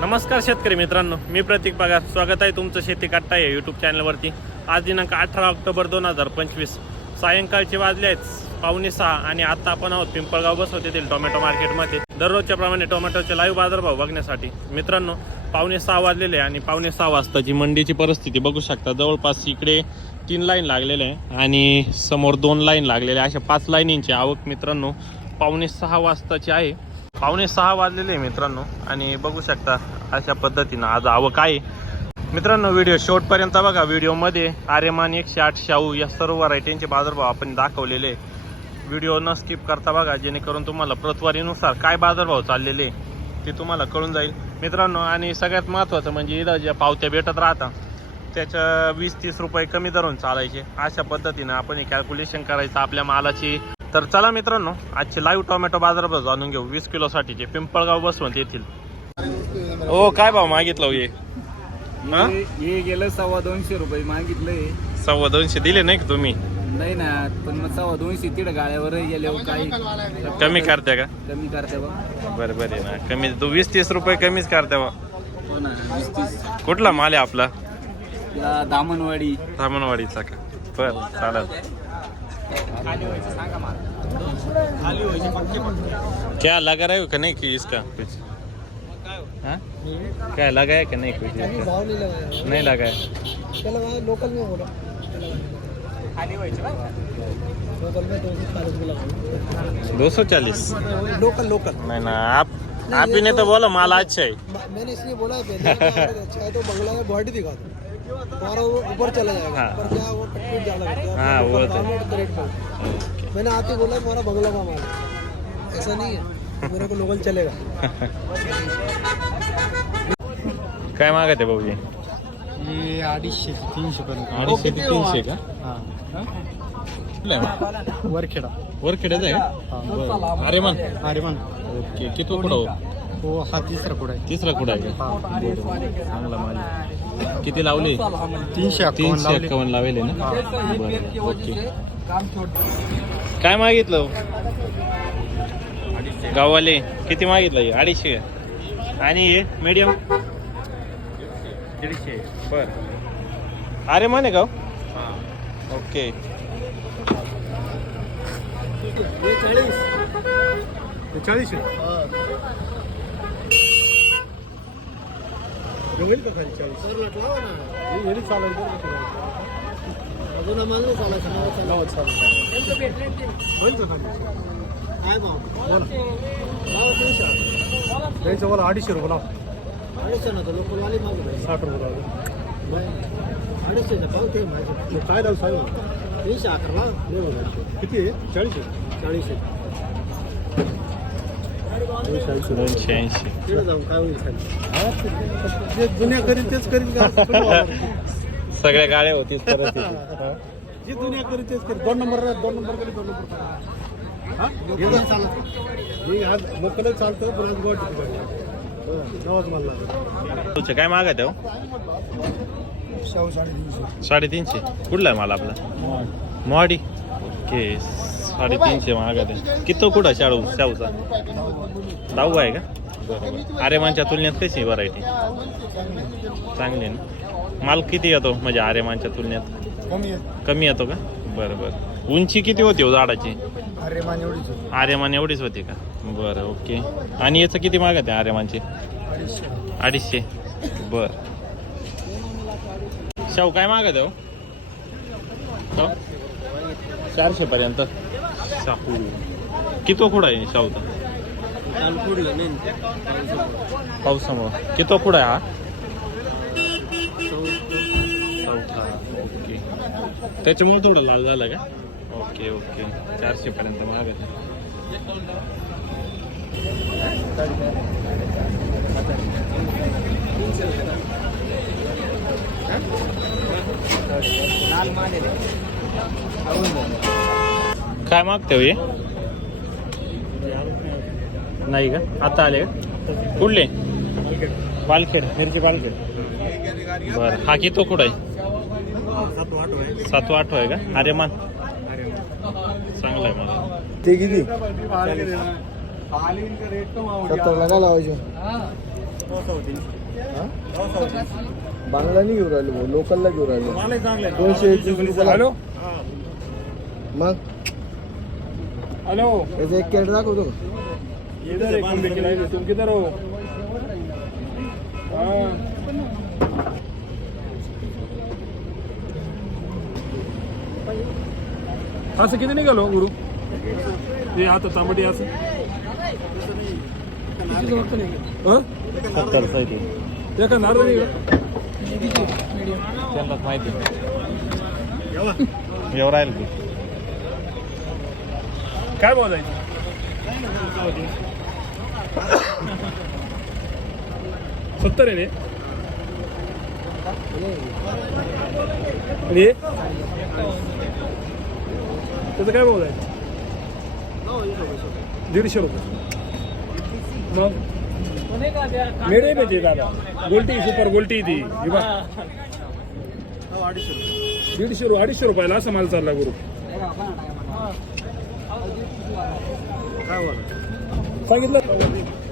नमस्कार शेतकरी मित्रांनो मी प्रतीक पगार स्वागत आहे तुमचं शेती काट्टा या यूट्यूब चॅनलवरती आज दिनांक अठरा ऑक्टोबर दोन हजार पंचवीस. सायंकाळचे वाजले आहेत पावणे सहा आणि आता आपण आहोत पिंपळगाव बसवत येथील टोमॅटो मार्केटमध्ये. दररोजच्या प्रमाणे टोमॅटोचे लाईव्ह बाजारभाव बघण्यासाठी. मित्रांनो पावणे सहा वाजलेले आहे आणि पावणे सहा वाजताची मंडीची परिस्थिती बघू शकता. जवळपास इकडे तीन लाईन लागलेले आहे आणि समोर दोन लाईन लागलेले आहे. अशा पाच लाईनींची आवक मित्रांनो पावणे सहा वाजताची आहे. पावणे सहा वाजलेले आहे मित्रांनो आणि बघू शकता अशा पद्धतीनं आज आवक आहे. मित्रांनो व्हिडिओ शेवटपर्यंत बघा. व्हिडिओमध्ये आर्यमान एकशे आठ शाहू या सर्व व्हरायटींचे बाजारभाव आपण दाखवलेले आहे. व्हिडिओ न स्किप करता बघा जेणेकरून तुम्हाला प्रतवारीनुसार काय बाजारभाव चाललेले आहे ते तुम्हाला कळून जाईल. मित्रांनो आणि सगळ्यात महत्त्वाचं म्हणजे इथं ज्या पावत्या भेटत राहतात त्याच्या वीस तीस रुपये कमी धरून चालायचे. अशा पद्धतीनं आपण हे कॅल्क्युलेशन करायचं आपल्या मालाची तर चला मित्रांनो आजचे लाईव्ह टोमॅटो बाजारभाव जाणून घेऊ. वीस किलोसाठीचे पिंपळगाव बसवंत येथील. हो काय भाव मागितलं हो हे? हा? हे हे गेलं सव्वा दोनशे रुपये मागितलंय सव्वा दोनशे दिले नाही का तुम्ही? नाही ना पण मग सव्वा दोनशे तिथं गाड्यावर गेल्यावर काही. कमी करते का? कमी करते बा. बरं बरं आहे ना. कमी तू वीस तीस रुपये कमीच करते बा. हो ना वीस तीस. कुठला माल आहे आपला? दामनवाडी. धामणवाडीचा का? बर चालेल. क्या लगा रहा है कि नहीं कि? इसका कुछ? हाँ? क्या लगा है कि नहीं कुछ इसका? भाव नहीं नहीं लगा है? क्या लगाया लोकल में बोला लोकल में दो सौ चालीस दो सौ चालीस? लोकल लोकल नहीं ना आप आप ही ने तो बोला माल अच्छा है मैंने इसलिए बोला है पहले अच्छा है तो बंगला में बॉडी दिखा दो। हमारा वो ऊपर चला जाएगा हाँ। पर क्या वो ज़्यादा हाँ, वो तो- तो मैंने आते ही बोला हमारा बंगला का माल है ऐसा नहीं है। मेरे को लोकल चलेगा। काय मागत आहे भाऊजी? ये अडीचशे तीनशे अडीचशे ते तीनशे का? हां. कुठलं आहे? वरखेडा. वरखेड्याचं आहे का? बरं. अरे मन अरे मन ओके किती कुठं हो? वो हा तिसरा कुठं आहे? तिसरा कुठं आहे? का बरं. चांगला माल आहे. किती लावले? तीनशे तीनशे एक्कावन्न लावले ना? बरं ओके. काय मागितलं? गाववाले किती मागितलं हे? अडीचशे. आणि हे मीडियम दीडशे. बर. अरे म्हणे गाव. ओके. चाळीस. चाळीस? हेडी चालेल अजून आम्हाला नाही चालायचं नाव काय भाव? त्यांचं मला अडीचशे रुपये लाव. अडीचशे ना तर लोकलवाले मागू साठ रुपये लाव. अडीचशे भाव ते माझे. मग काय लावू सांग तीनशे अकरा किती आहे चाळीस आहे? चाळीसशे? दोनशे ऐंशी. जाऊन काय होईल जुन्या करीन तेच करीन का? असं थोडी वावर. सगळ्या गाड्या होतीच परिस्थिती जे जुन्या करीन तेच दोन नंबर दोन नंबर करीन दोन नंबर. हा? आज चालतं पण आज गोट गावात मला तुझं काय मागत आहे हो? साडेतीनशे. कुठला आहे माल आपला? मोहाडी. ओके साडेतीनशे मागत आहे. किती कुठं शाळू शाहूचा? दहावा आहे का? आर्यमानच्या तुलनेत कशी व्हरायटी चांगली आहे ना? माल किती येतो म्हणजे आर्यमानच्या तुलनेत? कमी येतो. का? बरं बरं उंची किती होती हो झाडाची? अरे मान एवढीच आर्यमान एवढीच होती का? बरं ओके. आणि याचं किती मागत आहे आर्यमानची? अडीचशे. बर. शाहू काय मागत आहे हो? चारशे पर्यंत. शाहू. कितो कुठं आहे शाहूचा? पावसामुळं. कितो कुठं आहे हा? चौथा. ओके. त्याच्यामुळे थोडं लाल झालं का? Okay okay. चारशे पर्यंत आहे काय मागते हे? नाही का? आता आले का? कुठले? पालखेड मिरची पालखेड बरं. हा कितो कुठं आहे? सातवा आठवा आहे. का? अरे मान. चांगला आहे मला. ते किती? लावायचे? बांगला नाही घेऊन राहिलो लोकलला घेऊन राहिलो. दोनशे एकवीस मग? हॅलो? याचं एक कॅरेट दाखवतो? इधर है? कम बिकना है? तुम किधर हो? असं किती निघालो गुरु? हे आता तांबडी असं हं? एखादा अर्ध निघाल त्यांनाच माहिती एवढं राहील की काय बोलायचं सत्तर आहे रे. त्याचं काय बोलायचं दीडशे रुपये. मग? मेडे ना ते दादा. गोलटी सुपर गोलटी ती. दीडशे रुपये अडीचशे रुपयाला असा माल चालला गुरु. सांगितलं?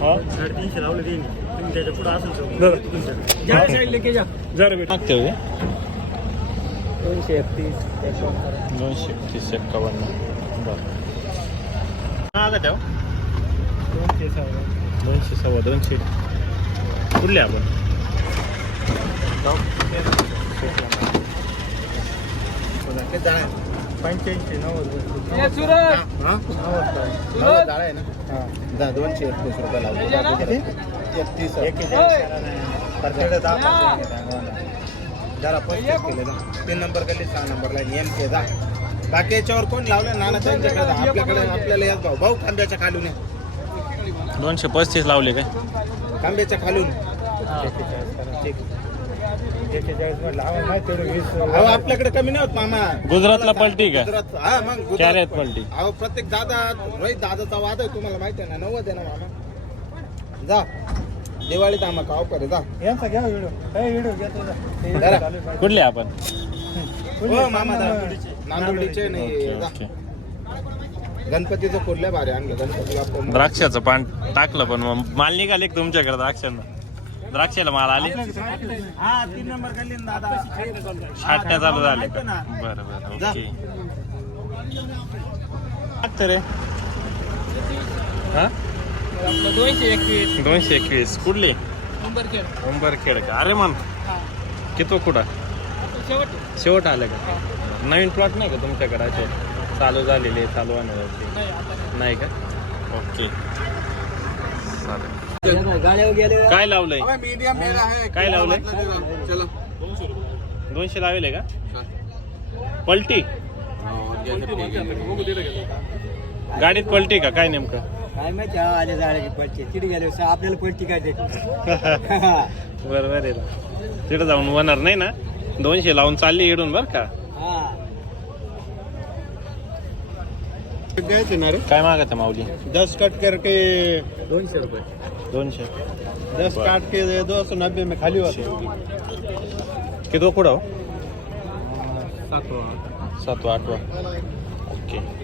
साडेतीनशे लावले देईन तुम्ही त्याच्या पुढे असेल जरा. जरा बेटा दोनशे एकतीस दोनशे तीस एक्कावन्न बरं. दोनशे सहा दोनशे सव्वा दोनशे. कुठले आपण. पंच्याऐंशी नव्वद दोनशे एकवीस रुपये लागले एकतीस. जरा पस्तीस केले जा. तीन नंबर गल्ली सहा नंबरला नियम के जा. बाकी याच्यावर कोण लावलं? नाना त्यांच्याकडे जा. आपल्याकडे आपल्याला याच भाऊ भाऊ खांब्याच्या खालून आहे. दोनशे पस्तीस लावले काय? खांब्याच्या खालून. ठीक अहो आपल्याकडे कमी नाही होत मामा. गुजरातला पलटी का? गुजरात हा मग गुजरात कॅरेट पलटी. अहो प्रत्येक दादा रोहित दादाचा वाद आहे तुम्हाला माहिती आहे ना नव्वद आहे ना मामा. जा. दिवाळीत आम्हा का ऑफर आहे जा. यांचा घ्या व्हिडिओ काय व्हिडिओ घेतो जा. ते जरा. चालू आहे. कुठले आपण? हो मामा नांदुर्डीचे. नाही ओके जा. ओके. गणपतीचं कुर्ल्या भारी आणलं गणपती बाप्पा द्राक्षाचं पान टाकलं पण मग माल निघाले का तुमच्याकडे द्राक्षांना? द्राक्षाला माल आले? हा तीन नंबर गल्ली ना दादा छाटण्या चालू झाले. बरं बरं. ओके. रे. हा? दोनशे एकवीस. दोनशे एकवीस. कुठली? उंबरखेड. का? अरे मन. कितो कुठं? शेवट. आलं का? नवीन प्लॉट नाही का तुमच्याकडे असे? चालू झालेले चालू होण्याचे नाही का? ओके. चालेल. काय लावलंय? मीडियम मेरा है. काय लावलंय? चलो. दोनशे लावले का? पलटी. गाडीत पलटी का? काय नेमकं? काय माहिती आले जाण्याची पलटी. तिथे गेले आपल्याला पलटी काय देते बरोबर आहे. तिथं जाऊन होणार नाही ना? दोनशे लावून चालली इडून बर का? हा. द्यायचे ना रे काय मागत माऊली? दस कट करके दोनशे रुपये. दोनशे. दस. काट के दो सौ नब्बे में खाली होते. किती कुठं हो? सातवा. सातवा आठवा. ओके.